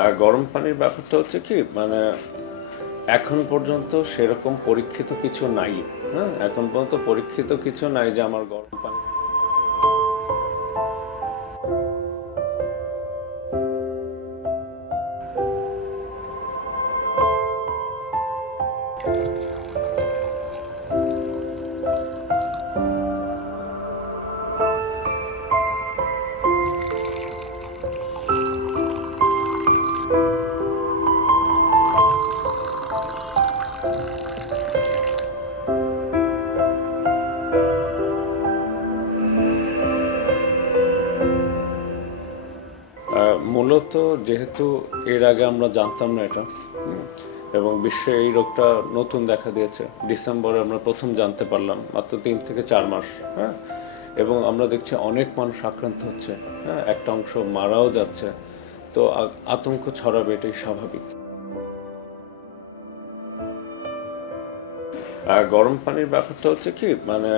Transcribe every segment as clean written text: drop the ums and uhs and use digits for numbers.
আর গরম পানির ব্যাপারটা হচ্ছে কি মানে এখন পর্যন্ত সেরকম পরীক্ষিত কিছু নাই। হ্যাঁ, এখন পর্যন্ত পরীক্ষিত কিছু নাই যে আমার গরম পানি মূলত যেহেতু এর আগে আমরা জানতাম না এটা, এবং বিশ্বে এই রোগটা নতুন দেখা দিয়েছে। ডিসেম্বরে আমরা প্রথম জানতে পারলাম, মাত্র 3 থেকে 4 মাস। হ্যাঁ, এবং আমরা দেখছি অনেক মানুষ আক্রান্ত হচ্ছে, হ্যাঁ, একটা অংশ মারাও যাচ্ছে। তো আতঙ্ক ছড়াবে, এটাই স্বাভাবিক। আর গরম পানির ব্যাপারটা হচ্ছে কি মানে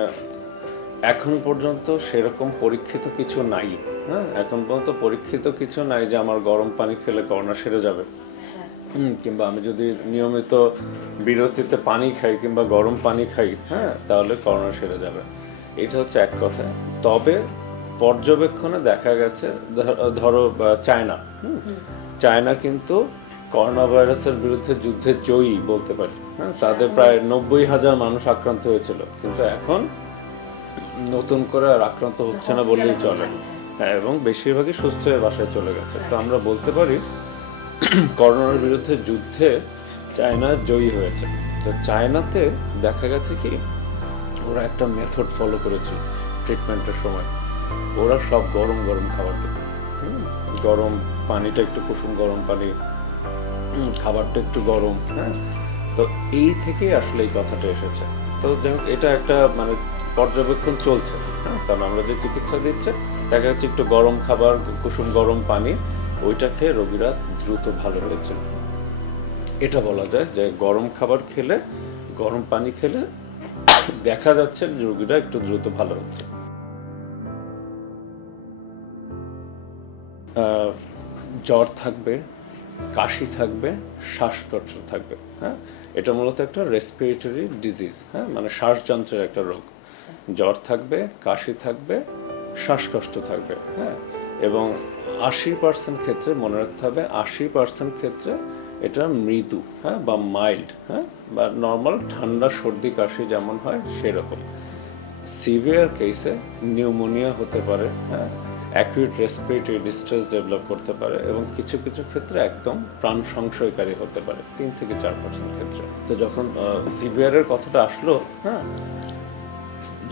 এখন পর্যন্ত সেরকম পরীক্ষিত কিছু নাই। হ্যাঁ, এখন পর্যন্ত পরীক্ষিত কিছু নাই যে আমার গরম পানি খেলে করোনা সেরে যাবে। কিংবা আমি যদি নিয়মিত বিরতিতে পানি খাই কিংবা গরম পানি খাই, হ্যাঁ, তাহলে করোনা সেরে যাবে। এটা হচ্ছে এক কথা। তবে পর্যবেক্ষণে দেখা গেছে, ধরো চায়না, চায়না কিন্তু করোনা ভাইরাসের বিরুদ্ধে যুদ্ধে জয়ী বলতে পারি। হ্যাঁ, তাদের প্রায় 90,000 মানুষ আক্রান্ত হয়েছিল, কিন্তু এখন নতুন করে আর আক্রান্ত হচ্ছে না বললেই চলে। হ্যাঁ, এবং বেশিরভাগই সুস্থ হয়ে বাসায় চলে গেছে। তো আমরা বলতে পারি করোনার বিরুদ্ধে যুদ্ধে চায়না জয়ী হয়েছে। তো চায়নাতে দেখা গেছে কি ওরা একটা মেথড ফলো করেছে ট্রিটমেন্টের সময়। ওরা সব গরম গরম খাবার দিত। গরম পানিটা একটু কুসুম গরম পানি, খাবারটা একটু গরম। হ্যাঁ, তো এই থেকেই আসলে এই কথাটা এসেছে। তো যাই হোক, এটা একটা মানে পর্যবেক্ষণ চলছে। হ্যাঁ, কারণ আমরা যে চিকিৎসা দিচ্ছে দেখা যাচ্ছে একটু গরম খাবার, কুসুম গরম পানি, ওইটা খেয়ে রোগীরা দ্রুত ভালো হয়েছে। এটা বলা যায় যে গরম খাবার খেলে, গরম পানি খেলে দেখা যাচ্ছে রোগীরা একটু দ্রুত ভালো হচ্ছে। জ্বর থাকবে, কাশি থাকবে, শ্বাসকষ্ট থাকবে। হ্যাঁ, এটা মূলত একটা রেসপিরেটরি ডিজিজ। হ্যাঁ, মানে শ্বাসযন্ত্রের একটা রোগ। জ্বর থাকবে, কাশি থাকবে, শ্বাসকষ্ট থাকবে। হ্যাঁ, এবং 80% ক্ষেত্রে মনে রাখতে হবে, 80% ক্ষেত্রে এটা মৃদু, হ্যাঁ, বা মাইল্ড, হ্যাঁ, বা নর্মাল ঠান্ডা সর্দি কাশি যেমন হয় সেরকম। সিভিয়ার কেসে নিউমোনিয়া হতে পারে, হ্যাঁ, অ্যাকিউট রেসপিরেটরি ডিস্ট্রেস ডেভেলপ করতে পারে, এবং কিছু কিছু ক্ষেত্রে একদম প্রাণ সংশয়কারী হতে পারে 3 থেকে 4% ক্ষেত্রে। তো যখন সিভিয়ারের কথাটা আসলো, হ্যাঁ,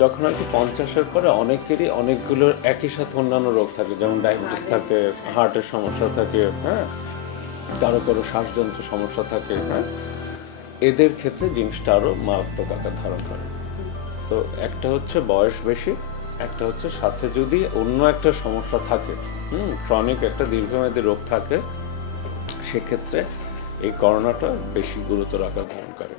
যখন আর কি 50-এর পরে অনেকেরই অনেকগুলো একই সাথে অন্যান্য রোগ থাকে, যেমন ডায়াবেটিস থাকে, হার্টের সমস্যা থাকে, হ্যাঁ, কারো কারো শ্বাসযন্ত্র সমস্যা থাকে। হ্যাঁ, এদের ক্ষেত্রে জিনিসটা আরও মারাত্মক আকার ধারণ করে। তো একটা হচ্ছে বয়স বেশি, একটা হচ্ছে সাথে যদি অন্য একটা সমস্যা থাকে, ক্রনিক একটা দীর্ঘমেয়াদী রোগ থাকে, সেক্ষেত্রে এই করোনাটা বেশি গুরুতর আকার ধারণ করে।